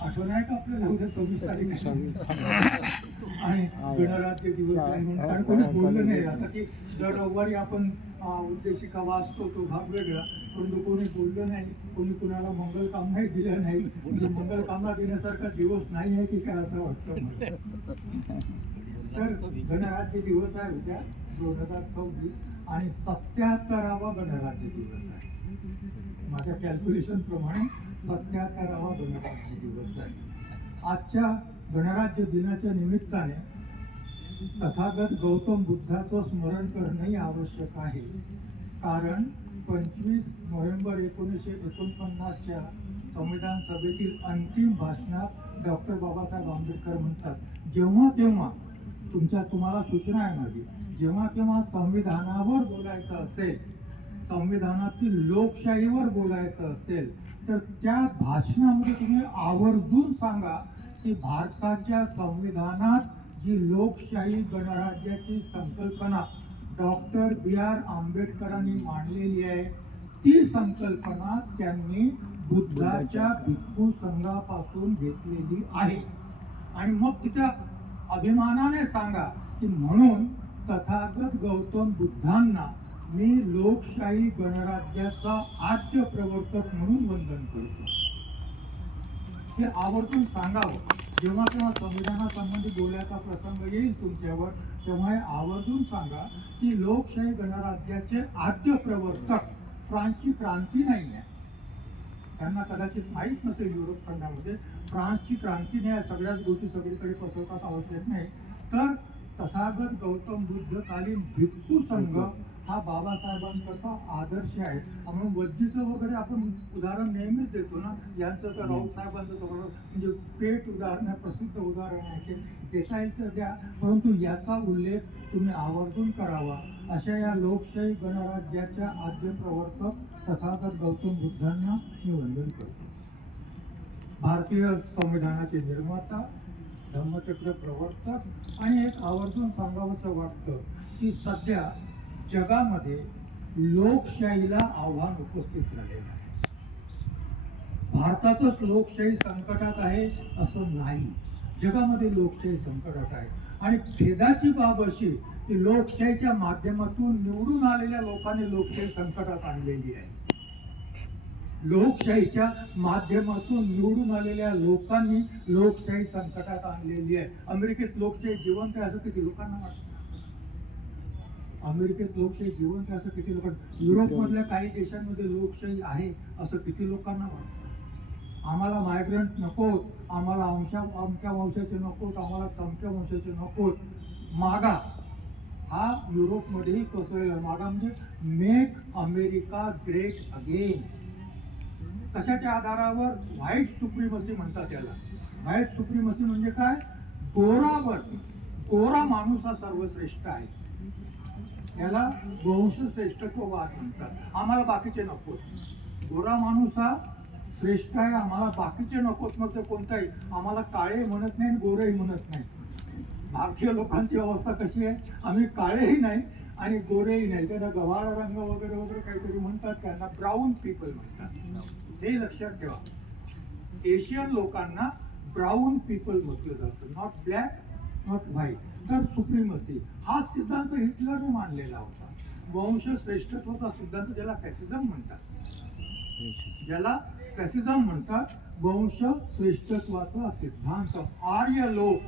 आठवण आहे का आपल्याला उद्या 26 तारीख आणि गणराज्य दिवस आहे म्हणून कारण कोणी बोललं नाही. आता ते दर रविवारी आपण उद्देशिका वाचतो तो भाग वेगळा, परंतु कोणी बोललं नाही, कोणी कुणाला मंगलकामना दिल्या नाही. म्हणजे मंगलकामना देण्यासारखा दिवस नाही आहे की काय असं वाटतं मला. तर गणराज्य दिवस आहे उद्या 2026 आणि 77वा गणराज्य दिवस आहे. माझ्या कॅल्क्युलेशन प्रमाणे 77वा गणराज्य दिवस आहे. आजच्या गणराज्य दिनाच्या निमित्ताने तथागत गौतम बुद्धाचं स्मरण करणंही आवश्यक आहे. कारण 25 नोव्हेंबर 1949च्या संविधान सभेतील अंतिम भाषणात डॉक्टर बाबासाहेब आंबेडकर म्हणतात, जेव्हा तेव्हा तुम्हाला सूचना आहे माझी, जेव्हा केव्हा संविधानावर बोलायचं असेल, संविधानातील लोकशाहीवर बोलायचं असेल, तर त्या भाषणामध्ये तुम्ही आवर्जून सांगा की भारताच्या संविधानात जी लोकशाही गणराज्याची संकल्पना डॉक्टर B.R. आंबेडकरांनी मांडलेली आहे, ती संकल्पना त्यांनी बुद्धाच्या भिक्खू संघापासून घेतलेली आहे. आणि मग तिथं अभिमानाने सांगा की म्हणून तथागत गौतम बुद्धांना मी लोकशाही गणराज्याचा आद्य प्रवर्तक म्हणून वंदन करतो. हे आवर्जून सांगावं. जेव्हा केव्हा संविधानासंबंधी बोलायचा प्रसंग येईल तुमच्यावर, तेव्हा हे आवर्जून सांगा की लोकशाही गणराज्याचे आद्य प्रवर्तक फ्रान्सची क्रांती नाही आहे. त्यांना कदाचित माहीत नसेल युरोप खंडामध्ये फ्रान्सची क्रांती नाही, सगळ्याच गोष्टी सगळीकडे पसरतात आवश्यक नाही. तर तथागत गौतम बुद्धकालीन भिक्खू संघ हा बाबासाहेबांकरता आदर्श आहे. म्हणून वज्जीचं वगैरे आपण उदाहरण नेहमीच देतो ना, यांचं तर राऊत साहेबांचं तर म्हणजे पेट उदाहरण आहे, प्रसिद्ध उदाहरण आहे, देता येईल तर द्या, परंतु याचा उल्लेख तुम्ही आवर्जून करावा. अशा या लोकशाही गणराज्याच्या आद्य प्रवर्तक तथागत गौतम बुद्धांना मी वंदन करतो. भारतीय संविधानाचे निर्माता, धम्मचक्र प्रवर्तक आणि एक आवर्जून सांगावंसं वाटतं की सध्या जगामध्ये लोकशाहीला आव्हान उपस्थित झालेलं आहे. भारतातच लोकशाही संकटात आहे असं नाही, जगामध्ये लोकशाही संकटात आहे. आणि खेदाची बाब अशी की लोकशाहीच्या माध्यमातून निवडून आलेल्या लोकांनी लोकशाही संकटात आणलेली आहे. लोकशाहीच्या माध्यमातून निवडून आलेल्या लोकांनी लोकशाही संकटात आणलेली आहे. अमेरिकेत लोकशाही जिवंत आहे असं किती लोकांना वाटतं? अमेरिकेत लोकशाही जिवंत आहे असं किती लोकांना? युरोपमधल्या काही देशांमध्ये लोकशाही आहे असं किती लोकांना वाटतं? आम्हाला मायग्रंट नकोत, आम्हाला आमच्या वंशाचे नकोत, आम्हाला तमक्या वंशाचे नकोत. मागा हा युरोपमध्येही पसरलेला. मागा म्हणजे मेक अमेरिका ग्रेट अगेन. कशाच्या आधारावर? व्हाईट सुप्रीमसी म्हणतात त्याला. व्हाईट सुप्रीमसी म्हणजे काय? गोरा माणूस हा सर्वश्रेष्ठ आहे, याला वंशश्रेष्ठत्ववाद म्हणतात. आम्हाला बाकीचे नकोत. गोरा माणूस हा श्रेष्ठ आहे, आम्हाला बाकीचे नकोत. मग ते कोणताही, आम्हाला काळे म्हणत नाही, गोरेही म्हणत नाही. भारतीय लोकांची अवस्था कशी आहे? आम्ही काळेही नाही आणि गोरेही नाही. त्यांना गव्हाळा रंग वगैरे वगैरे काहीतरी म्हणतात, त्यांना ब्राऊन पीपल म्हणतात. हे लक्षात ठेवा. एशियन लोकांना ब्राऊन पीपल म्हटलं जातं, नॉट ब्लॅक, नॉट व्हाईट. तर सुप्रीमसी हा सिद्धांत हिटलरने मांडलेला होता. वंश श्रेष्ठत्वाचा सिद्धांत, ज्याला फॅसिझम म्हणतात, वंश श्रेष्ठत्वाचा सिद्धांत. आर्य लोक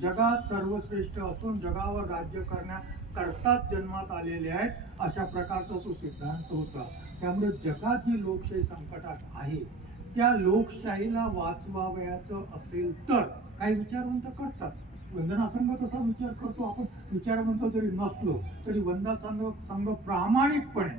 जगात सर्वश्रेष्ठ असून जगावर राज्य करण्याकरताच जन्मात आलेले आहेत, अशा प्रकारचा तो सिद्धांत होता. त्यामुळे जगात जी लोकशाही संकटात आहे, त्या लोकशाहीला वाचवावयाचं असेल तर काही विचारवंत करतात. वंदना संघ कसा विचार करतो? आपण विचारवंत जरी नसलो तरी वंदना संघ प्रामाणिकपणे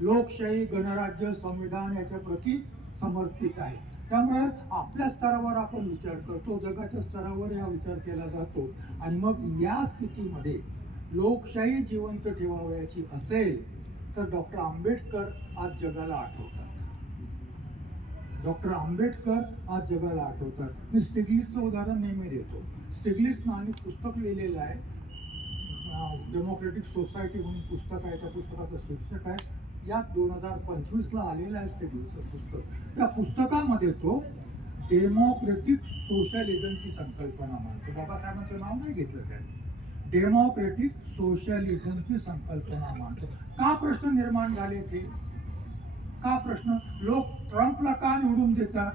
लोकशाही, गणराज्य, संविधान याच्या प्रती समर्पित आहे. त्यामुळे आपल्या स्तरावर आपण विचार करतो, जगाच्या स्तरावर हा विचार केला जातो. आणि मग या स्थितीमध्ये लोकशाही जिवंत ठेवावयाची असेल तर डॉक्टर आंबेडकर आज जगाला आठवतात. डॉक्टर आंबेडकर आज जगाला आठवतात. मी स्टिग्लिट्झचं उदाहरण नेहमी देतो. स्टिग्लिट्झनं आणि पुस्तक लिहिलेलं आहे, डेमोक्रेटिक सोसायटी म्हणून पुस्तक आहे. त्या पुस्तकाचं शीर्षक आहे, या 2025ला आलेलं आहे स्टिग्लिट्झचं पुस्तक. त्या पुस्तकामध्ये तो डेमोक्रेटिक सोशलिझमची संकल्पना मांडतो. बाबासाहेबांचं नाव नाही घेतलं त्याने. डेमोक्रेटिक सोशलिझमची संकल्पना मांडतो. का प्रश्न निर्माण झाले ते? का प्रश्न? लोक ट्रम्पला का निवडून देतात?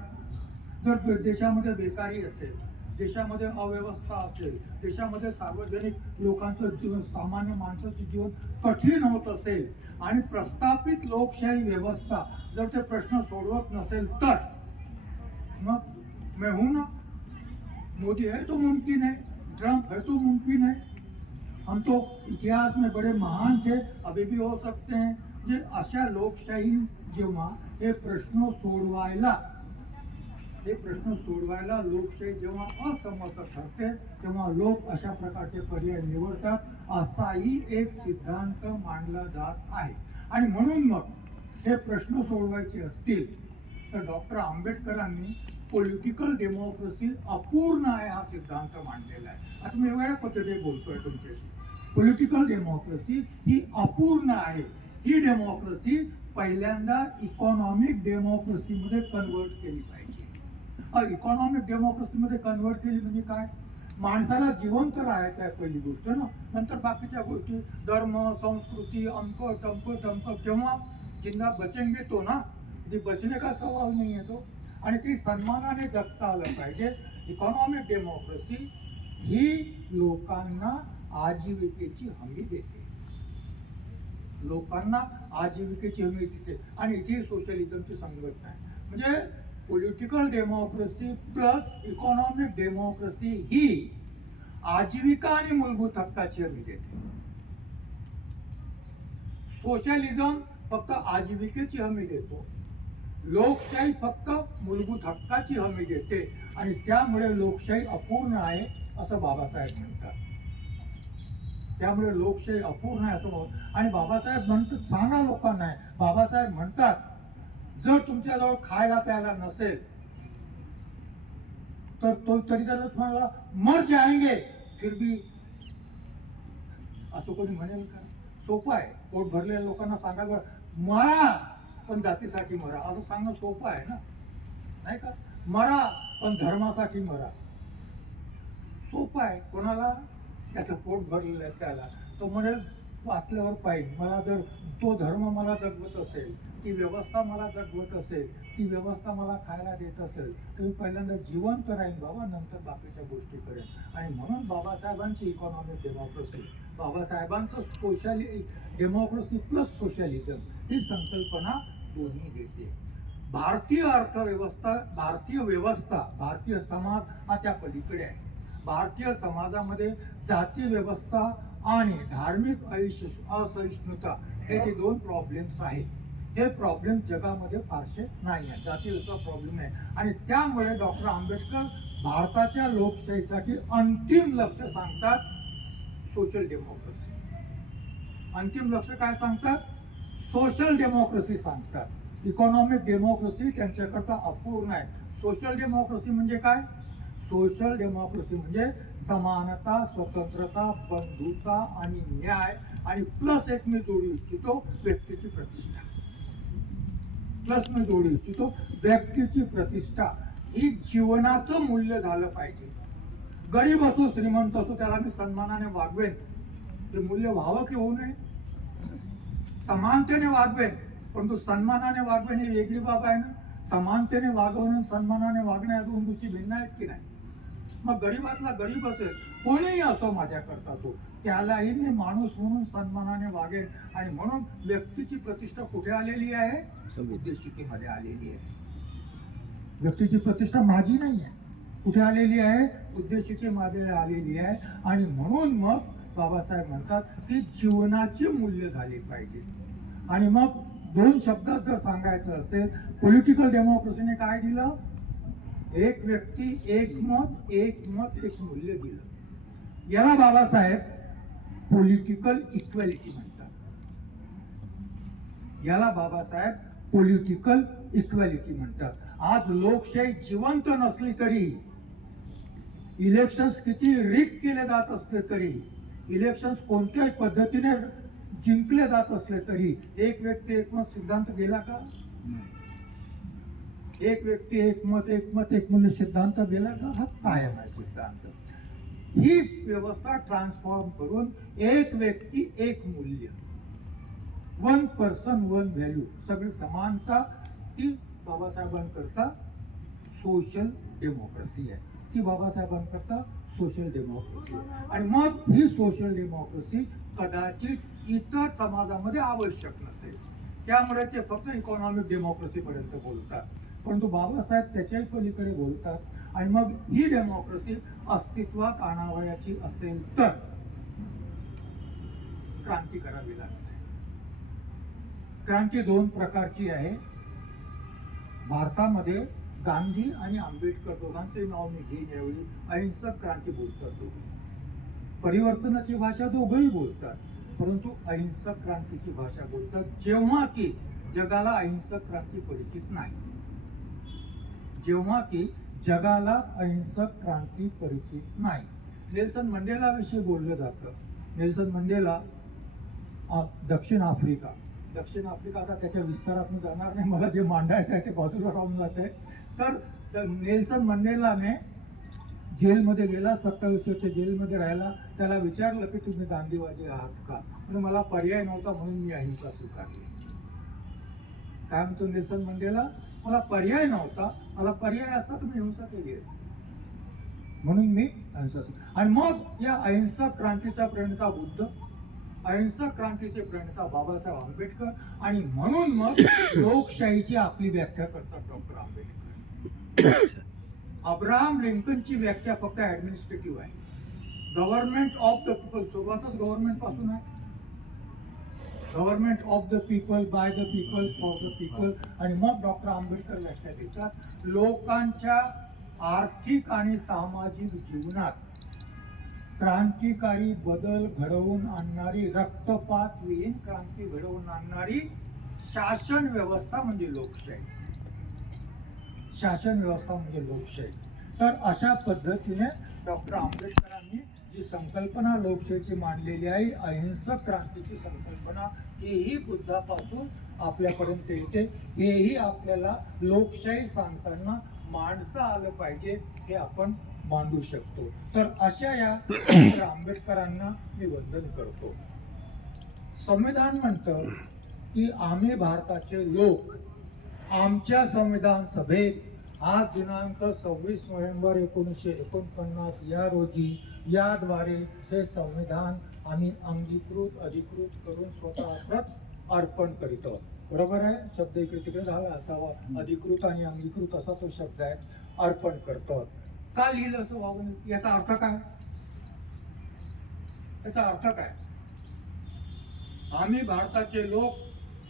जर देशामध्ये बेकारी असेल, देशामध्ये अव्यवस्था असेल, देशामध्ये सार्वजनिक लोकांचं जीवन, सामान्य माणसाचं जीवन कठीण होत असेल आणि प्रस्थापित लोकशाही व्यवस्था जर ते प्रश्न सोडवत नसेल तर मग मैं हूं ना, मोदी है तो मुमकिन है, ट्रम्प है तो मुमकिन है, हम तो इतिहास में बड़े महान थे, अभी भी हो सकते हैं. जे अशा लोकशाही जेव्हा हे प्रश्न सोडवायला लोकशाही जेव्हा असमर्थ ठरते तेव्हा लोक अशा प्रकारचे पर्याय निवडतात, असाही एक सिद्धांत मांडला जात आहे. आणि म्हणून मग हे प्रश्न सोडवायचे असतील तर डॉक्टर आंबेडकरांनी पॉलिटिकल डेमोक्रेसी अपूर्ण आहे हा सिद्धांत मांडलेला आहे. आता मी वेगळ्या पद्धतीने बोलतोय तुमच्याशी. पॉलिटिकल डेमोक्रेसी ही अपूर्ण आहे. ही डेमोक्रेसी पहिल्यांदा इकॉनॉमिक डेमोक्रेसीमध्ये कन्वर्ट केली पाहिजे. इकॉनॉमिक डेमोक्रेसीमध्ये कन्वर्ट केली म्हणजे काय? माणसाला जिवंत राहायचं आहे पहिली गोष्ट ना, नंतर बाकीच्या गोष्टी धर्म, संस्कृती, अमक टमक केव्हा जिंदा बचेंगे तो ना, ते बचने का सवाल नाही आहे तो. आणि ती सन्मानाने जगता आलं पाहिजे. इकॉनॉमिक डेमोक्रेसी ही लोकांना आजीविकेची हमी देते, लोकांना आजीविकेची हमी देते. आणि इथे सोशलिझमची संघटना आहे. म्हणजे political democracy plus economic democracy ही आजीविका आणि मूलभूत हक्काची हमी देते. सोशलिझम फक्त आजीविकेची हमी देतो, लोकशाही फक्त मूलभूत हक्काची हमी देते. आणि त्यामुळे लोकशाही अपूर्ण आहे असं बाबासाहेब म्हणतात. त्यामुळे लोकशाही अपूर्ण आहे असं. आणि बाबासाहेब म्हणतात, सांगा लोकांना आहे, बाबासाहेब म्हणतात जर तुमच्याजवळ खायला प्यायला नसेल तर तो तरी त्याला तुम्हाला मर जाएंगे फिर भी, असं कोणी म्हणेल का? सोपं आहे. पोट भरलेल्या लोकांना सांगा मरा पण जातीसाठी मरा, असं सांगणं सोपं आहे ना, नाही का? मरा पण धर्मासाठी मरा, सोपं आहे. कोणाला त्याचं पोट भरलेलं आहे त्याला तो म्हणेल वाचल्यावर पाहिजे, मला जर तो धर्म मला जगवत असेल, ती व्यवस्था मला जगवत असेल, ती व्यवस्था मला खायला देत असेल तर मी पहिल्यांदा जिवंत राहील बाबा, नंतर बाकीच्या गोष्टी करेन. आणि म्हणून बाबासाहेबांची इकॉनॉमिक डेमोक्रेसी, बाबासाहेबांचं डेमोक्रेसी प्लस सोशलिझम ही संकल्पना दोन्ही देते. भारतीय अर्थव्यवस्था, भारतीय समाज हा त्या पलीकडे आहे. भारतीय समाजामध्ये जाती व्यवस्था आणि धार्मिक असहिष्णुता हे जे दोन प्रॉब्लेम्स आहेत, हे प्रॉब्लेम जगामध्ये फारसे नाही आहे. जाती व्यवस्था प्रॉब्लेम आहे. आणि त्यामुळे डॉक्टर आंबेडकर भारताच्या लोकशाहीसाठी अंतिम लक्ष्य सांगतात सोशल डेमोक्रेसी. अंतिम लक्ष्य काय सांगतात? सोशल डेमोक्रेसी सांगतात. इकॉनॉमिक डेमोक्रेसी त्यांच्याकरता अपूर्ण आहे. सोशल डेमोक्रेसी म्हणजे काय? सोशल डेमोक्रेसी म्हणजे समानता, स्वतंत्रता, बंधुता आणि न्याय, आणि प्लस एक मी जोडू इच्छितो व्यक्तीची प्रतिष्ठा. व्यक्तीची प्रतिष्ठा ही जीवनाचं मूल्य झालं पाहिजे. गरीब असो श्रीमंत असो त्याला मी सन्मानाने वागवेन, ते मूल्य व्हावं की होऊ नये. समानतेने वागवेन, परंतु सन्मानाने वागवेन ही वेगळी बाब आहे ना. समानतेने वागवणं, सन्मानाने वागणं या दोन गोष्टी भिन्न आहेत की नाही? मग गरीबातला गरीब असेल, कोणीही असो माझ्याकरता तो, त्यालाही मी माणूस म्हणून सन्मानाने वागेन. आणि म्हणून व्यक्तीची प्रतिष्ठा कुठे आलेली आहे? उद्देशिकेमध्ये आलेली आहे. व्यक्तीची प्रतिष्ठा माझी नाही आहे, कुठे आलेली आहे? उद्देशिकेमध्ये आलेली आहे. आणि म्हणून मग बाबासाहेब म्हणतात की जीवनाचे मूल्य झाले पाहिजे. आणि मग दोन शब्दात जर सांगायचं असेल, पॉलिटिकल डेमोक्रेसीने काय दिलं? एक व्यक्ती, एक मत, एक मूल्य दिलं. याला बाबासाहेब पॉलिटिकल इक्वॅलिटी म्हणतात. आज लोकशाही जिवंत नसली तरी, इलेक्शन्स किती रिग केले जात असले तरी, इलेक्शन्स कोणत्याही पद्धतीने जिंकले जात असले तरी, एक व्यक्ती एक मत सिद्धांत गेला का? एक व्यक्ती एक मत एक मूल्य सिद्धांत दिला का हा कायम आहे सिद्धांत. ही व्यवस्था ट्रान्सफॉर्म करून एक व्यक्ती एक मूल्य, 1 पर्सन 1 व्हॅल्यू, सगळी समानता, ती बाबासाहेबांकरता सोशल डेमोक्रेसी आहे. ती बाबासाहेबांकरता सोशल डेमोक्रेसी आहे. आणि मग ही सोशल डेमोक्रेसी कदाचित इतर समाजामध्ये आवश्यक नसेल, त्यामुळे ते फक्त इकॉनॉमिक डेमोक्रेसी पर्यंत बोलतात. परंतु बाबासाहेब त्याच्याही पलीकडे बोलतात. आणि मग ही डेमोक्रेसी अस्तित्वात आणावयाची असेल तर क्रांती करावी लागते. क्रांती 2 प्रकारची आहे. भारतामध्ये गांधी आणि आंबेडकर दोघांचे नाव मी घेईन यावेळी. अहिंसक क्रांती बोलतात दोघे. परिवर्तनाची भाषा दोघंही बोलतात, परंतु अहिंसक क्रांतीची भाषा बोलतात, जेव्हा की जगाला अहिंसक क्रांती परिचित नाही. जेव्हा की जगाला अहिंसक क्रांती परिचित नाही. नेल्सन मंडेला विषयी बोललं जातं. नेल्सन मंडेला दक्षिण आफ्रिका आता त्याच्या विस्तारात मी जाणार नाही, मला जे मांडायचं आहे ते बाजूला राहून जाते. तर नेल्सन मंडेलाने जेलमध्ये गेला, 27 वर्ष जेलमध्ये राहिला. त्याला विचारलं की तुम्ही गांधीवादी आहात का? म्हणजे मला पर्याय नव्हता म्हणून मी अहिंसा स्वीकारली. काय म्हणतो नेल्सन मंडेला? मला पर्याय नव्हता, मला पर्याय असता तर मी हिंसा केली असती, म्हणून मी अहिंसा. आणि मग या अहिंसक क्रांतीचा प्रणेता बुद्ध, अहिंसक क्रांतीचे प्रणेता बाबासाहेब आंबेडकर, आणि म्हणून मग लोकशाहीची आपली व्याख्या करतात डॉक्टर आंबेडकर. अब्राहम लिंकनची व्याख्या फक्त ऍडमिनिस्ट्रेटिव्ह आहे. गव्हर्नमेंट ऑफ द पीपल, सुरुवातच गव्हर्नमेंट पासून आहे. Government of the people, by the people, for the people. आणि मग डॉक्टर आंबेडकर व्याख्या देतात, लोकांच्या आर्थिक आणि सामाजिक जीवनात क्रांतिकारी बदल घडवून आणणारी, रक्तपातविहीन क्रांती घडवून आणणारी शासन व्यवस्था म्हणजे लोकशाही. शासन व्यवस्था म्हणजे लोकशाही. तर अशा पद्धतीने डॉक्टर आंबेडकरांनी जी संकल्पना लोकशाहीची मांडलेली आहे, अहिंसक क्रांतीची संकल्पना, हेही बुद्धापासून आपल्यापर्यंत येते. हेही आपल्याला लोकशाही सांगताना मांडता आलं पाहिजे, हे आपण मांडू शकतो. तर अशा या डॉक्टर आंबेडकरांना मी वंदन करतो. संविधान म्हणतं की आम्ही भारताचे लोक आमच्या संविधान सभेत आज दिनांक 26 नोव्हेंबर 1949 या रोजी याद्वारे हे संविधान आम्ही अंगीकृत अधिकृत करून स्वतः अर्पण करीत आहोत. बरोबर आहे, शब्द इकडे तिकडे झाला असावा. अधिकृत आणि अंगीकृत असा तो शब्द आहे. अर्पण करतो. का लिहिलं असं व्हावं? याचा अर्थ काय? याचा अर्थ काय? आम्ही भारताचे लोक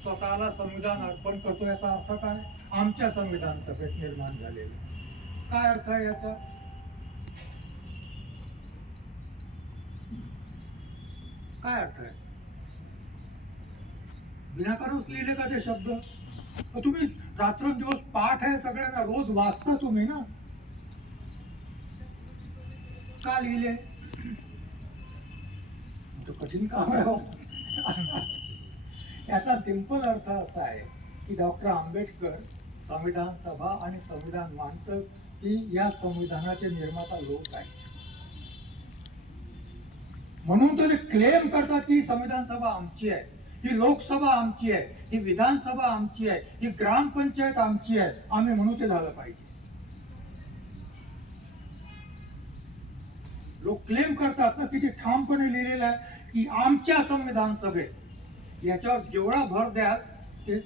स्वतःला संविधान अर्पण करतो, याचा अर्थ काय? आमच्या संविधान सभेत निर्माण झालेले. काय अर्थ आहे याचा? काय अर्थ आहे? विनाकारणच लिहिले का ते शब्द? तुम्ही रात्रंदिवस पाठ आहे सगळ्यांना, रोज वाचता तुम्ही ना. का लिहिले? कठीण काम आहे. याचा सिंपल अर्थ असा आहे की डॉक्टर आंबेडकर संविधान सभा आणि संविधान मानतात की या संविधानाचे निर्माता लोक आहेत. म्हणून ते क्लेम करतात की संविधान सभा आमची आहे, ही लोकसभा आमची आहे, ही विधानसभा आमची आहे, ही ग्रामपंचायत आमची आहे. आम्ही म्हणू ते झालं पाहिजे. लोक क्लेम करतात ना, किती ठामपणे लिहिलेलं आहे की आमच्या संविधान सभेत. याच्यावर जेवढा भर द्याल ते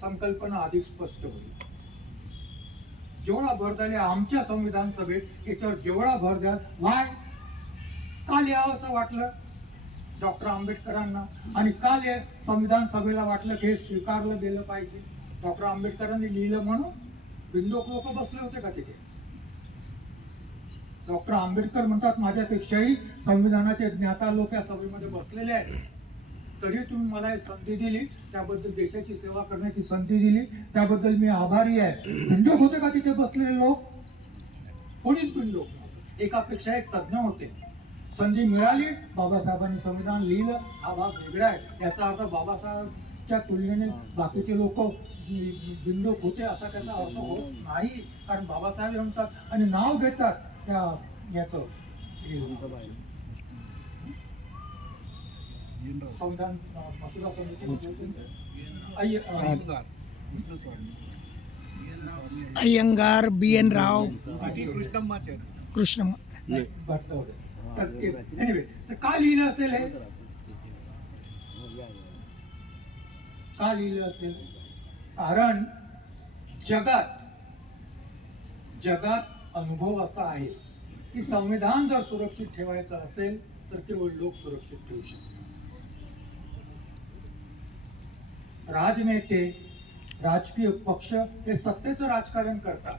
संकल्पना अधिक स्पष्ट होईल. जेवढा भर द्याल आमच्या संविधान सभेत, याच्यावर जेवढा भर द्याल. वाय? का लिहावं असं वाटलं डॉक्टर आंबेडकरांना? आणि का संविधान सभेला वाटलं की हे स्वीकारलं गेलं पाहिजे? डॉक्टर आंबेडकरांनी लिहिलं म्हणून बिंदोक लोक बसले होते का तिथे? डॉक्टर आंबेडकर म्हणतात माझ्यापेक्षाही संविधानाचे ज्ञाता लोक या सभेमध्ये बसलेले आहेत, तरी तुम्ही मला ही संधी दिली, त्याबद्दल देशाची सेवा करण्याची संधी दिली, त्याबद्दल मी आभारी आहे. बिंडोक होते का तिथे बसलेले लोक? कोणीच बिंडोक नव्हते. एकापेक्षा एक तज्ञ होते. संधी मिळाली, बाबासाहेबांनी संविधान लिहिलं. हा भाग वेगळा आहे. याचा अर्थ बाबासाहेब च्या तुलनेने बाकीचे लोक बिंदूक होते असा त्याचा अर्थ होत नाही. कारण बाबासाहेब म्हणतात आणि नाव घेतात त्या याचं संविधान मसुदा समिती अय्यंगार BN राव कृष्ण एनिवे तर का लिहिलं असेल हे, का लिहिलं असेल? कारण जगात अनुभव असा आहे की संविधान जर सुरक्षित ठेवायचं असेल तर केवळ लोक सुरक्षित ठेवू शकतात. राजनेते, राजकीय पक्ष हे सत्तेचं राजकारण करतात.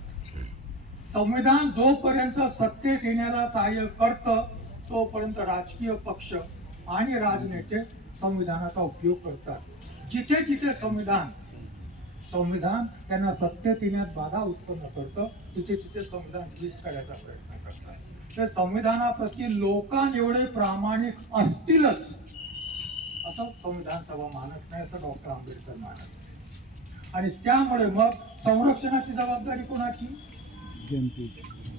संविधान जोपर्यंत सत्तेत येण्याला सहाय्य करतं तोपर्यंत राजकीय पक्ष आणि राजनेते संविधानाचा उपयोग करतात. जिथे जिथे संविधान त्यांना सत्तेत येण्यात बाधा उत्पन्न करतं तिथे तिथे संविधान वीज काढायचा प्रयत्न करतात. ते संविधानाप्रती लोकां एवढे प्रामाणिक असतीलच असं संविधान सभा मानत नाही, असं डॉक्टर आंबेडकर मानत नाही. आणि त्यामुळे मग संरक्षणाची जबाबदारी कोणाची?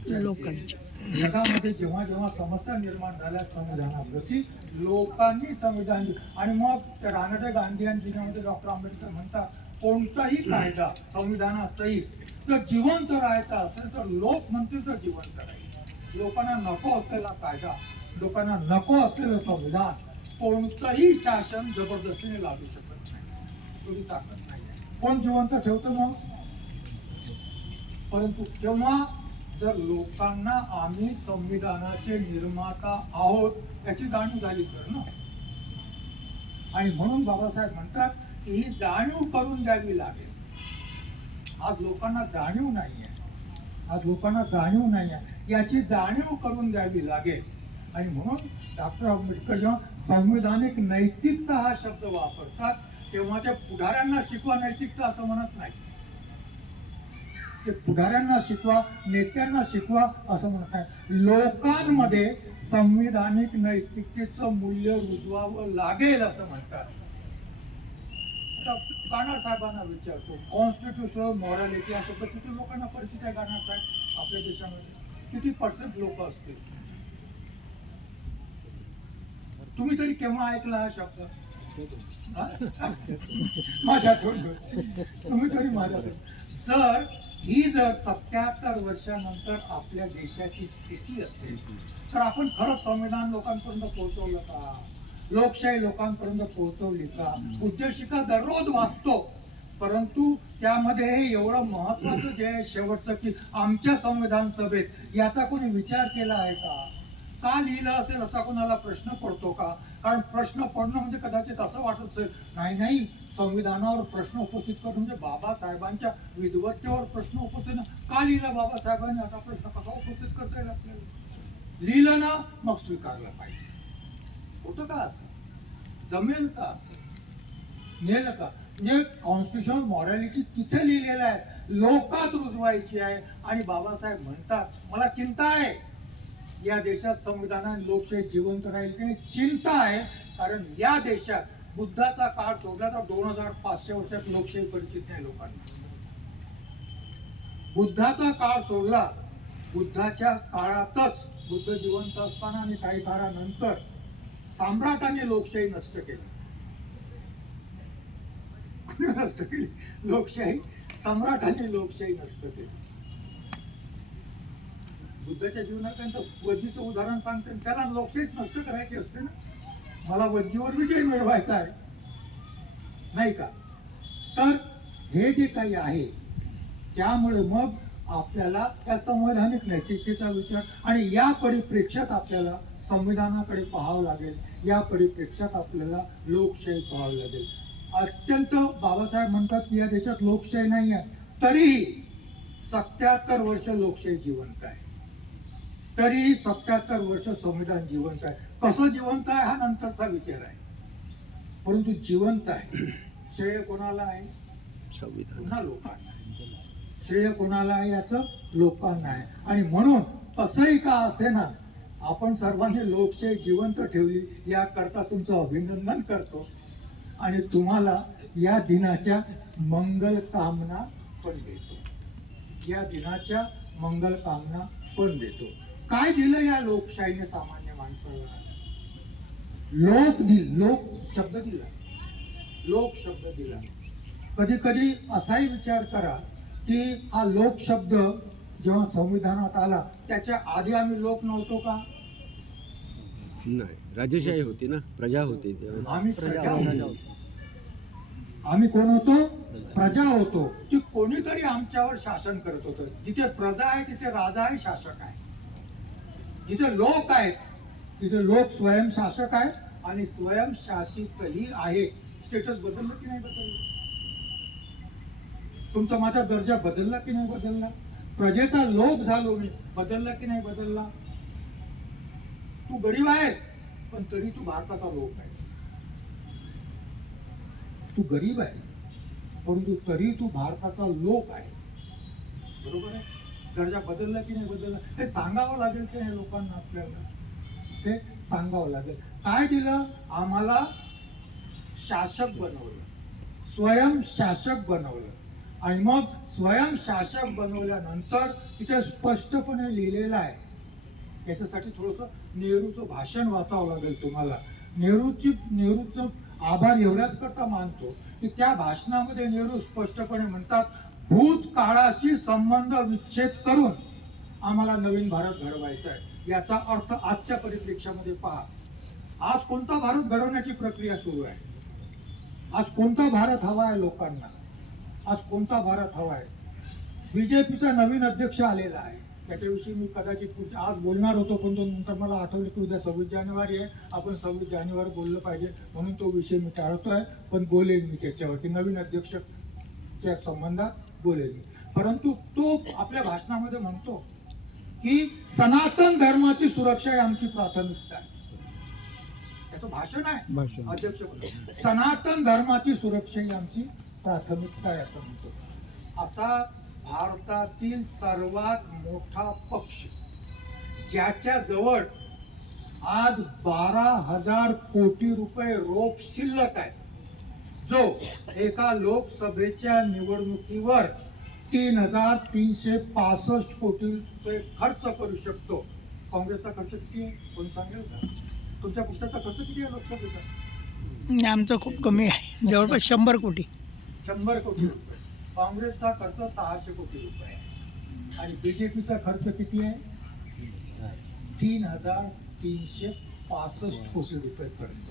लोकांची. जगामध्ये जेव्हा जेव्हा समस्या निर्माण झाल्या संविधानाप्रती लोकांनी संविधान आणि मग त्या रानडे गांधींमध्ये डॉक्टर आंबेडकर म्हणतात कोणताही कायदा संविधानासहित जर जिवंत राहायचा असेल तर लोक म्हणतील तर जिवंत राहील. लोकांना नको असलेला कायदा, लोकांना नको असलेलं संविधान कोणतंही शासन जबरदस्तीने लागू शकत नाही, थोडी ताकद नाही. कोण जिवंत ठेवतं मग? परंतु तेव्हा जर लोकांना आम्ही संविधानाचे निर्माता आहोत याची जाणीव झाली तर ना. आणि म्हणून बाबासाहेब म्हणतात की ही जाणीव करून द्यावी लागेल. आज लोकांना जाणीव नाहीये, याची जाणीव करून द्यावी लागेल. आणि म्हणून डॉक्टर आंबेडकर जेव्हा संविधानिक नैतिकता हा शब्द वापरतात तेव्हा ते पुढाऱ्यांना शिकवा नैतिकता असं म्हणत नाही. ते पुढाऱ्यांना शिकवा, नेत्यांना शिकवा असं म्हणत नाही. लोकांमध्ये संविधानिक नैतिकतेचं मूल्य रुजवावं लागेल असं म्हणतात. आता गाणार साहेबांना विचारतो, कॉन्स्टिट्यूशनल मॉरॅलिटी हा शब्द किती लोकांना परिचित आहे? गाणार साहेब आपल्या देशामध्ये किती % लोक असतील? तुम्ही तरी केव्हा ऐकला हा शब्द? माझ्यातून तुम्ही तरी माझ्यातून. जर 77 वर्षानंतर आपल्या देशाची स्थिती असेल तर आपण खरंच संविधान लोकांपर्यंत पोहोचवलं का? लोकशाही लोकांपर्यंत पोहोचवली का? उद्देशिका दररोज वाचतो, परंतु त्यामध्ये हे एवढं महत्वाचं जे आहे शेवटचं की आमच्या संविधान सभेत याचा कोणी विचार केला आहे का लिहिलं असेल असा कोणाला प्रश्न पडतो का? कारण प्रश्न पडणं म्हणजे कदाचित असं वाटत असेल नाही संविधानावर प्रश्न उपस्थित करून म्हणजे बाबासाहेबांच्या विद्वत्तेवर प्रश्न उपस्थित का लिहिला बाबासाहेबांनी असा प्रश्न कसा उपस्थित करता येईल आपल्याला? लिहिलं ना मग स्वीकारलं पाहिजे. होतं का असं? जमेल का असं? नेलं का? म्हणजे कॉन्स्टिट्यूशनल मॉरॅलिटी तिथे लिहिलेलं आहे, लोकात रुजवायची आहे. आणि बाबासाहेब म्हणतात मला चिंता आहे या देशात संविधानाने लोकशाही जिवंत राहील की नाही. चिंता आहे कारण या देशात बुद्धाचा काळ सोडला तर 2500 वर्षात लोकशाही परिचित नाही लोकांना. बुद्धाचा काळ सोडला, बुद्धाच्या काळातच बुद्ध जिवंत असताना आणि काही काळानंतर सम्राटाने लोकशाही नष्ट केली. नष्ट केली लोकशाही, सम्राटाने लोकशाही नष्ट केली. बुद्धाच्या जीवनापर्यंत वज्जीचं उदाहरण सांगते, त्याला लोकशाहीच नष्ट करायची असते ना. मला वज्जीवर विजय मिळवायचा आहे नाही का? तर हे जे काही आहे त्यामुळे मग आपल्याला त्या संवैधानिक नैतिकतेचा विचार आणि या परिप्रेक्ष्यात आपल्याला संविधानाकडे पाहावं लागेल. या परिप्रेक्ष्यात आपल्याला लोकशाही पाहावी लागेल. अत्यंत बाबासाहेब म्हणतात की या देशात लोकशाही नाही आहे, तरीही 77 वर्ष लोकशाही जिवंत आहे. तरी 77 वर्ष संविधान जिवंत आहे. कसं जिवंत आहे हा नंतरचा विचार आहे, परंतु जिवंत आहे. श्रेय कोणाला आहे? पुन्हा लोकांना. श्रेय कोणाला आहे याचं? लोकांना आहे. आणि म्हणून कसंही का असेना आपण सर्वांनी लोकशाही जिवंत ठेवली याकरता तुमचं अभिनंदन करतो. आणि तुम्हाला या दिनाच्या मंगल कामना पण देतो. या दिनाच्या मंगल कामना पण देतो. काय दिलं या लोकशाहीने सामान्य माणसाला? लोक शब्द दिला. लोक शब्द दिला. कधी कधी असाही विचार करा की हा लोक शब्द जेव्हा संविधानात आला त्याच्या आधी आम्ही लोक नव्हतो का? नाही, राजेशाही होती ना, प्रजा होती. आम्ही प्रजा होतो. आम्ही कोण होतो? प्रजा होतो. की कोणीतरी आमच्यावर शासन करत होतं. जिथे प्रजा आहे तिथे राजा आहे, शासक आहे. जिथे लोक आहेत तिथे लोक स्वयंशासक आहे आणि स्वयंशासितही आहे. स्टेटस बदललं की नाही बदललं? तुमचा माझा दर्जा बदलला की नाही बदलला? प्रजेचा लोक झालो मी, बदलला की नाही बदलला? तू गरीब आहेस पण तरी तू भारताचा लोक आहेस. तू गरीब आहेस परंतु तरी तू भारताचा लोक आहेस. बरोबर आहे? दर्जा बदलला की नाही बदलला हे सांगावं लागेल की नाही लोकांना? आपल्याला हे सांगावं लागेल. काय दिलं आम्हाला? शासक बनवलं, स्वयंशासक बनवलं. आणि मग स्वयंशासक बनवल्यानंतर तिथे स्पष्टपणे लिहिलेलं आहे. याच्यासाठी थोडंसं नेहरूचं भाषण वाचावं लागेल तुम्हाला. नेहरूचं आभार एवढ्याच करता मानतो की त्या भाषणामध्ये नेहरू स्पष्टपणे म्हणतात, भूतकाळाशी संबंध विच्छेद करून आम्हाला नवीन भारत घडवायचा आहे. याचा अर्थ आजच्या परिप्रेक्ष्यामध्ये पहा. आज कोणता भारत घडवण्याची प्रक्रिया सुरू आहे? आज कोणता भारत हवा आहे लोकांना? आज कोणता भारत हवा आहे? बीजेपीचा नवीन अध्यक्ष आलेला आहे. त्याच्याविषयी मी कदाचित आज बोलणार होतो पण नंतर मला आठवलं की उद्या 26 जानेवारी आहे. आपण 26 जानेवारी बोललं पाहिजे म्हणून तो विषय मी टाळतोय. पण बोलेन मी त्याच्यावरती, नवीन अध्यक्षच्या संबंधात बोलेन मी. परंतु तो आपल्या भाषणामध्ये म्हणतो की सनातन धर्माची सुरक्षा ही आमची प्राथमिकता आहे. त्याचं भाषण आहे अध्यक्ष. सनातन धर्माची सुरक्षा ही आमची प्राथमिकता आहे असं म्हणतो. असा भारतातील सर्वात मोठा पक्ष ज्याच्या जवळ आज 12,000 कोटी रुपये रोख शिल्लक आहे, जो एका लोकसभेच्या निवडणुकीवर 3,365 कोटी रुपये खर्च करू शकतो. काँग्रेसचा खर्च किती आहे कोण सांगेल का? तुमच्या पक्षाचा खर्च किती आहे लोकसभेचा? आमचं खूप कमी आहे, जवळपास 100 कोटी. 100 कोटी रुपये. काँग्रेसचा खर्च 600 कोटी रुपये आहे. आणि बीजेपीचा खर्च किती आहे? 3,365 कोटी रुपये खर्च.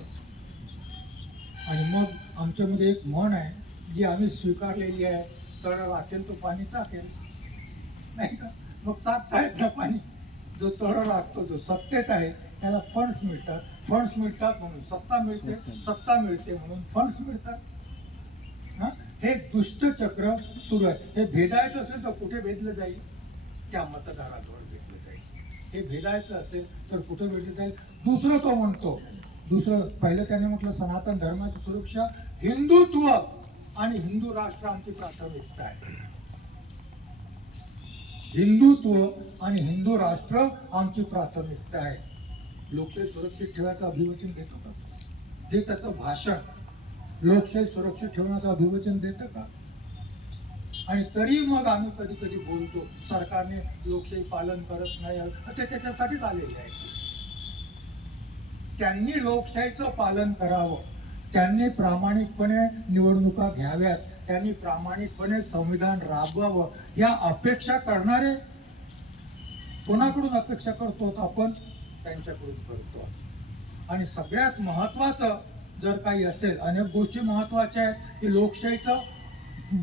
आणि मग आमच्यामध्ये एक म्हण आहे जी आम्ही स्वीकारलेली आहे, तळ राखेल तो पाणी चाकेल, नाही का? मग चाकतायत ना पाणी. जो तळ राखतो, जो सत्तेत आहे त्याला फंड्स मिळतात. फंड्स मिळतात म्हणून सत्ता मिळते, सत्ता मिळते म्हणून फंड्स मिळतात. हे दुष्टचक्र सुरू आहे. हे भेदायचं असेल तर कुठे भेदलं जाईल? त्या मतदाराजवळ भेदलं जाईल. हे भेदायचं असेल तर कुठे भेदलं जाईल? दुसरं तो म्हणतो, पहिलं त्याने म्हटलं सनातन धर्माची सुरक्षा, हिंदुत्व आणि हिंदू राष्ट्र आमची प्राथमिकता आहे. हिंदुत्व आणि हिंदू राष्ट्र आमची प्राथमिकता आहे. लोकशाही सुरक्षित ठेवायचं अभिवचन देतो का? हे त्याचं भाषण लोकशाही सुरक्षित ठेवण्याचं अभिवचन देतं का? आणि तरी मग आम्ही कधी कधी बोलतो सरकारने लोकशाही पालन करत नाही. ते त्याच्यासाठीच आलेले आहे. त्यांनी लोकशाहीचं पालन करावं, त्यांनी प्रामाणिकपणे निवडणुका घ्याव्यात, त्यांनी प्रामाणिकपणे संविधान राबवावं. या अपेक्षा करणारे कोणाकडून अपेक्षा करतो? आपण त्यांच्याकडून करतो. आणि सगळ्यात महत्वाचं जर काही असेल, अनेक गोष्टी महत्वाच्या आहेत की लोकशाहीचं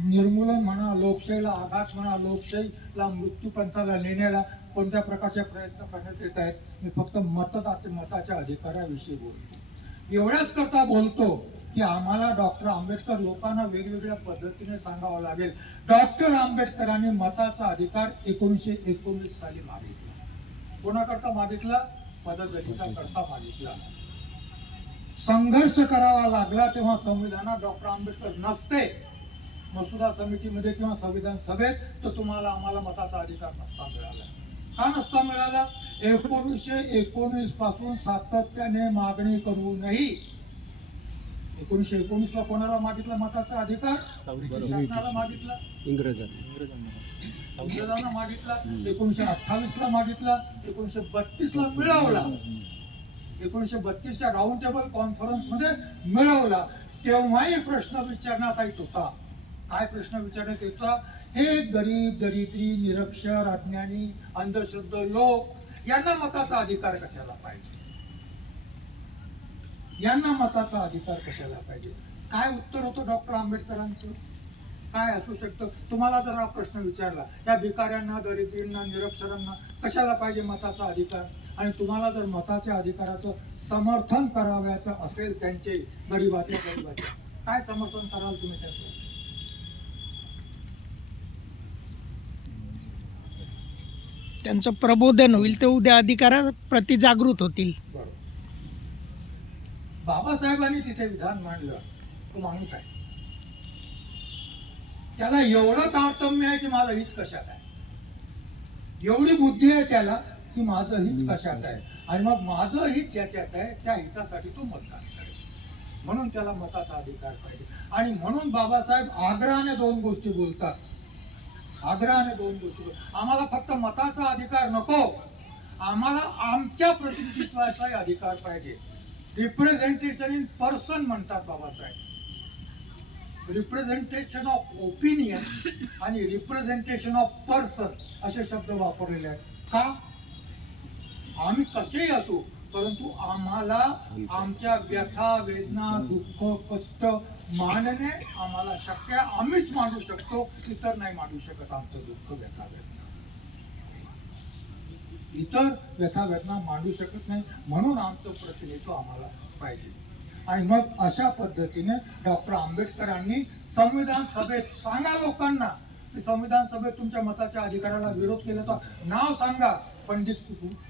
निर्मूलन म्हणा, लोकशाहीला आघात म्हणा, लोकशाहीला मृत्यूपंथाला नेण्याला कोणत्या प्रकारचे प्रयत्न करण्यात येत आहेत. मी फक्त मताच्या अधिकाराविषयी बोलतो. एवढ्याच करता बोलतो की आम्हाला डॉक्टर आंबेडकर लोकांना वेगवेगळ्या पद्धतीने सांगावं लागेल. डॉक्टर आंबेडकरांनी मताचा अधिकार 1919 साली मागितला. कोणाकरता मागितला? पददलितांकरता मागितला. संघर्ष करावा लागला तेव्हा संविधानात डॉक्टर आंबेडकर नसते, मसुदा समितीमध्ये किंवा संविधान सभेत, तर तुम्हाला आम्हाला मताचा अधिकार नसता मिळाला. का नसता मिळाला? 1919 पासून सातत्याने मागणी करूनही 1919 ला कोणाला मागितला मताचा अधिकार? शासनाला मागितला, इंग्रजांना मागितला. 1928 ला मागितला, 1932 ला मिळवला. 1932च्या राऊंड टेबल कॉन्फरन्स मध्ये मिळवला. तेव्हाही प्रश्न विचारण्यात येत होता. काय प्रश्न विचारण्यात येत होता? हे गरीब, दरिद्री, निरक्षर, अज्ञानी, अंधश्रद्ध लोक यांना मताचा अधिकार कशाला पाहिजे? यांना मताचा अधिकार कशाला पाहिजे? काय उत्तर होतं डॉक्टर आंबेडकरांचं? काय असू शकतं? तुम्हाला जर हा प्रश्न विचारला, या भिकाऱ्यांना, दरिद्रींना, निरक्षरांना कशाला पाहिजे मताचा अधिकार? आणि तुम्हाला जर मताच्या अधिकाराचं समर्थन करावयाचं असेल, त्यांचे गरीबाच्या काय समर्थन कराल तुम्ही त्याचं? त्यांचं प्रबोधन होईल, ते उद्या अधिकाराप्रती जागृत होतील. बरोबर. बाबासाहेबांनी तिथे विधान मांडलं. तो माणूस आहे, त्याला एवढं तारतम्य आहे की माझं हित कशात आहे, एवढी बुद्धी आहे त्याला की माझं हित कशात आहे, आणि मग माझं हित ज्याच्यात आहे त्या हितासाठी तो मतदान करेल. म्हणून त्याला मताचा अधिकार पाहिजे. आणि म्हणून बाबासाहेब आग्रहाने दोन गोष्टी बोलतात. आग्रहाने दोन गोष्टी. आम्हाला फक्त मताचा अधिकार नको, आम्हाला आमच्या प्रतिनिधित्वाचा अधिकार पाहिजे. रिप्रेझेंटेशन इन पर्सन म्हणतात बाबासाहेब. रिप्रेझेंटेशन ऑफ ओपिनियन आणि रिप्रेझेंटेशन ऑफ पर्सन असे शब्द वापरलेले आहेत. का? आम्ही कसेही असू, परंतु आम्हाला आमच्या व्यथा, वेदना, दुःख, कष्ट मांडणे आम्हाला शक्य आहे. आम्हीच मांडू शकतो, इतर नाही मांडू शकत आमचं दुःख, व्यथा, वेदना. इतर व्यथा वेदना मांडू शकत नाही. म्हणून आमचं प्रतिनिधित्व आम्हाला पाहिजे. आणि मग अशा पद्धतीने डॉक्टर आंबेडकरांनी संविधान सभेत सांगा लोकांना की संविधान सभेत तुमच्या मताच्या अधिकाराला विरोध केला तर नाव सांगा. पंडित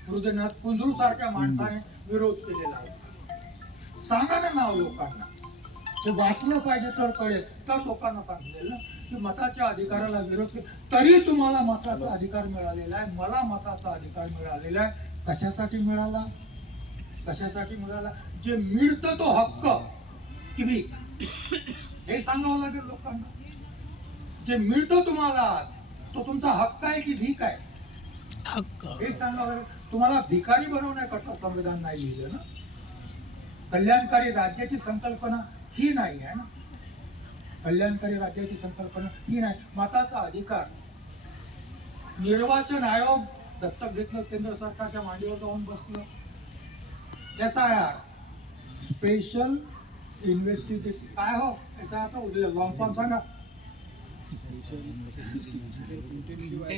हृदयनाथ कुंजरू सारख्या माणसाने विरोध केलेला आहे. सांगा ना नाव लोकांना. ते वाचलं पाहिजे तर कळेल. तर लोकांना सांगितलं की मताच्या अधिकाराला विरोध केला तरी तुम्हाला मताचा अधिकार मिळालेला आहे. मला मताचा अधिकार मिळालेला आहे. कशासाठी मिळाला? कशासाठी मिळाला? जे मिळतं तो हक्क की भीक, हे सांगावं लागेल लोकांना. जे मिळतं तुम्हाला आज, तो तुमचा हक्क आहे की भीक आहे, हक्क हे सांगावं लागेल. तुम्हाला भिकारी बनवण्याकरता संविधान नाही लिहिलं ना. कल्याणकारी राज्याची संकल्पना ही नाही आहे ना. कल्याणकारी राज्याची संकल्पना ही नाही. मताचा अधिकार, निर्वाचन आयोग दत्तक घेतलं, केंद्र सरकारच्या मांडीवर जाऊन बसलं. SIR स्पेशल इन्व्हेस्टिगेशन काय हो? SIRचा उद्या लॉंग फॉर्म सांगा.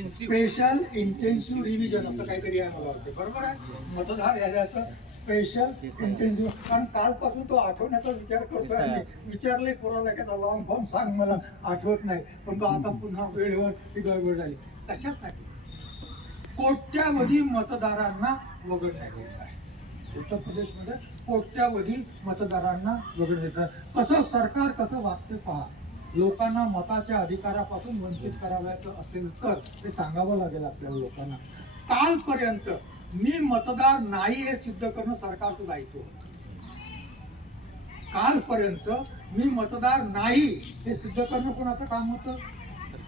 स्पेशल इंटेन्सिव्ह रिव्हिजन असं काहीतरी आहे मला वाटते. बरोबर आहे. मतदार याद्याचं स्पेशल इंटेन्सिव्ह. कारण कालपासून तो आठवण्याचा विचार करतोय. विचारले पोराला त्याचा लॉंग फॉर्म सांग, मला आठवत नाही. पण तो आता पुन्हा वेळेवर ती गडबड झाली. कशासाठी? कोट्यावधी मतदारांना वगळण्यात येत आहे. उत्तर प्रदेशमध्ये कोट्यावधी मतदारांना वगळण्यात येत आहे. कसं सरकार कसं वागते पहा. लोकांना मताच्या अधिकारापासून वंचित करावयाचं असेल तर ते सांगावं लागेल आपल्याला लोकांना. कालपर्यंत मी मतदार नाही हे सिद्ध करणं सरकारचं दायित्व होतं. कालपर्यंत मी मतदार नाही हे सिद्ध करणं कोणाचं काम होतं?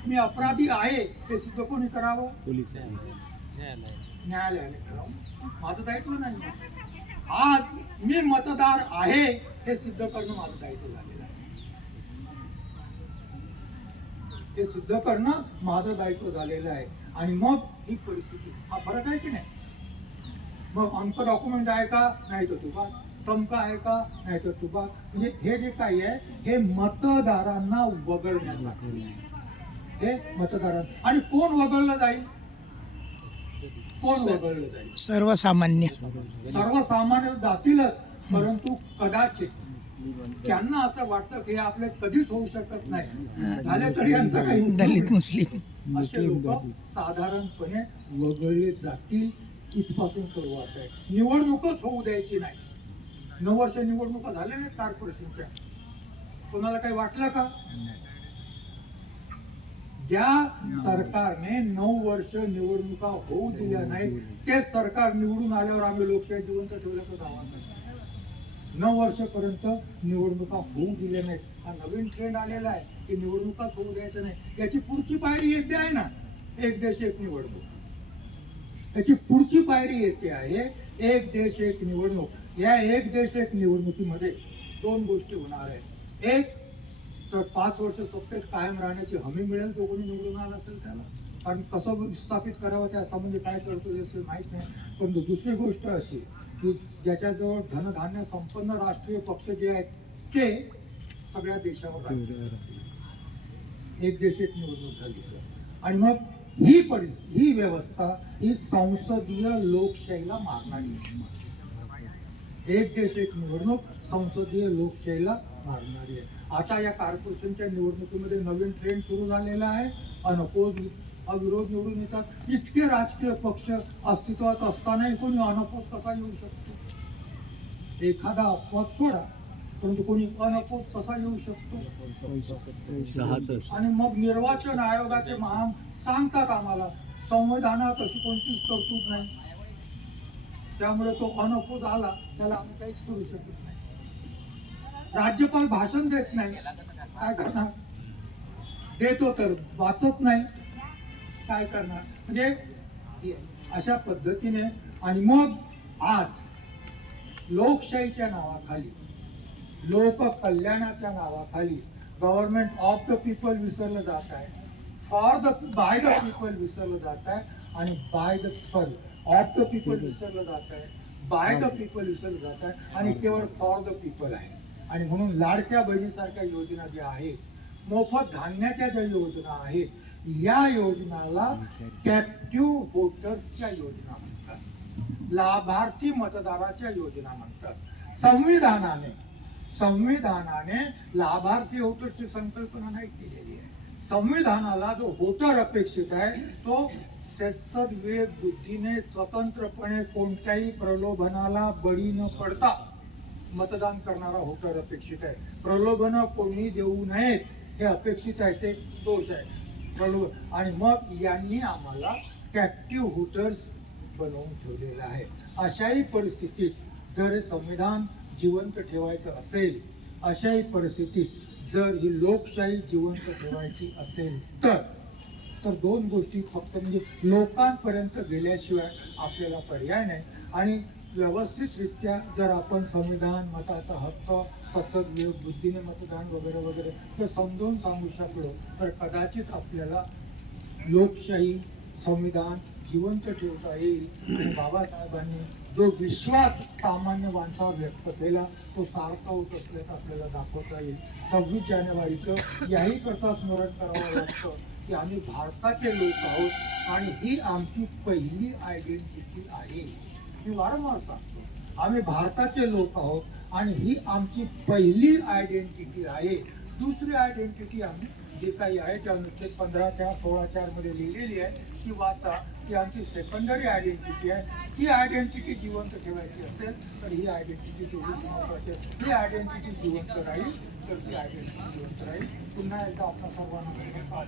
मी अपराधी आहे हे सिद्ध कोणी करावं? न्यायालयाने करावं. माझं दायित्व नाही. आज मी मतदार आहे हे सिद्ध करणं माझं दायित्व झालेलं आहे. हे सिद्ध करणं माझं दायित्व झालेलं आहे. आणि मग ही परिस्थिती, हा फरक आहे की नाही? मग आमचं डॉक्युमेंट आहे का? नाही तर तुबा. तमका आहे का? नाही तर तुबा. म्हणजे हे जे काही आहे हे मतदारांना वगळण्यासाठी. हे मतदारांना. आणि कोण वगळलं जाईल? कोण वगळलं जाईल? सर्वसामान्य. सर्वसामान्य जातीलच, परंतु कदाचित त्यांना असं वाटतं की हे आपले कधीच होऊ शकत नाही, झाले तरी यांचं काही दलित, मुस्लिम असे लोक साधारणपणे वगळले जातील. इथपासून सुरुवात आहे. निवडणूकच होऊ द्यायची नाही. 9 वर्ष निवडणुका झाल्या नाही कॉर्पोरेशनच्या. कोणाला काही वाटलं का? ज्या सरकारने 9 वर्ष निवडणुका होऊ दिल्या नाही, तेच सरकार निवडून आल्यावर आम्ही लोकशाही जिवंत ठेवल्याचा दावा करतो. 9 वर्षापर्यंत निवडणुका होऊ दिल्या नाहीत. हा नवीन ट्रेंड आलेला आहे की निवडणुकाच होऊ द्यायचं नाही. याची पुढची पायरी येते आहे ना, एक देश एक निवडणूक. याची पुढची पायरी येते आहे एक देश एक निवडणूक. या एक देश एक निवडणुकीमध्ये 2 गोष्टी होणार आहेत. एक तर 5 वर्ष सत्तेत कायम राहण्याची हमी मिळेल जो कोणी निवडून आला असेल त्याला, कारण कसं विस्थापित करावं त्या संबंधी काय करतो असेल माहीत नाही. पण दुसरी गोष्ट अशी की ज्याच्याजवळ धनधान्य संपन्न राष्ट्रीय पक्ष जे आहेत ते सगळ्या देशावर राज्य करतील. एक देश एक निवडणूक झाली तर. आणि मग ही व्यवस्था ही संसदीय लोकशाहीला मारणारी आहे. एक देश एक निवडणूक संसदीय लोकशाहीला मारणारी आहे. आता या कॉर्पोरेशनच्या निवडणुकीमध्ये नवीन ट्रेंड सुरू झालेला आहे. अविरोध निवडून येतात. इतके राजकीय पक्ष अस्तित्वात असतानाही कोणी अनपोज कसा येऊ शकतो? एखादा अपवाद सोडा, परंतु कोणी अनपोज कसा येऊ शकतो? आणि मग निर्वाचन आयोगाचे महाम सांगतात आम्हाला संविधानात अशी कोणतीच तरतूद नाही, त्यामुळे तो अनपोज आला त्याला आम्ही काहीच करू शकत नाही. राज्यपाल भाषण देत नाही, काय करणार? देतो तर वाचत नाही, काय करणार? म्हणजे अशा पद्धतीने. आणि मग आज लोकशाहीच्या नावाखाली, लोक कल्याणाच्या नावाखाली गव्हर्नमेंट ऑफ द पीपल विसरलं जात आहे, बाय द पीपल विसरलं जात आहे, आणि ऑफ द पीपल विसरलं जात आहे, बाय द पीपल विसरलं जात आहे, आणि केवळ फॉर द पीपल आहे. आणि म्हणून लाडक्या बहिणीसारख्या योजना ज्या आहेत, मोफत धान्याच्या ज्या योजना आहेत, या योजनाला कॅप्टिव्ह वोटर्सच्या योजना म्हणतात, लाभार्थी मतदाराच्या योजना म्हणतात. संविधानाने लाभार्थी वोटर्सची संकल्पना नाही केलेली आहे. संविधानाला जो वोटर अपेक्षित आहे तो सद्विवेक बुद्धीने स्वतंत्रपणे कोणत्याही प्रलोभनाला बळी न पडता मतदान करणारा वोटर अपेक्षित आहे. प्रलोभन कोणी देऊ नयेत हे अपेक्षित आहे, ते दोष आहे प्रलोभन. आणि मग यांनी आम्हाला कॅप्टिव्ह वोटर्स बनवून ठेवलेलं आहे. अशाही परिस्थितीत जर हे संविधान जिवंत ठेवायचं असेल, अशाही परिस्थितीत जर ही लोकशाही जिवंत ठेवायची असेल तर 2 गोष्टी फक्त, म्हणजे लोकांपर्यंत गेल्याशिवाय आपल्याला पर्याय नाही. आणि व्यवस्थितरित्या जर आपण संविधान, मताचा हक्क, सद्विवेक बुद्धीने मतदान वगैरे वगैरे जर समजावून सांगू शकलो तर कदाचित आपल्याला लोकशाही, संविधान जिवंत ठेवता येईल. आणि बाबासाहेबांनी जो विश्वास सामान्य माणसावर व्यक्त केला तो सार्थ होत असल्याचं आपल्याला दाखवता येईल. 26 जानेवारीचं याही करता स्मरण करावं लागतं की आम्ही भारताचे लोक आहोत आणि ही आमची पहिली आयडेंटिटी आहे. मी वारंवार सांगतो, आम्ही भारताचे लोक आहोत आणि ही आमची पहिली आयडेंटिटी आहे. दुसरी आयडेंटिटी आम्ही जे काही आहे त्यानुसार 15/4/16 मध्ये लिहिलेली आहे ती वाचा, ती आमची सेकंडरी आयडेंटिटी आहे. ती आयडेंटिटी जिवंत ठेवायची असेल तर ही आयडेंटिटी तेवढीच महत्वाची आहे. ही आयडेंटिटी जिवंत राहील तर ती आयडेंटिटी जिवंत राहील. पुन्हा एकदा आपल्या सर्वांना धन्यवाद.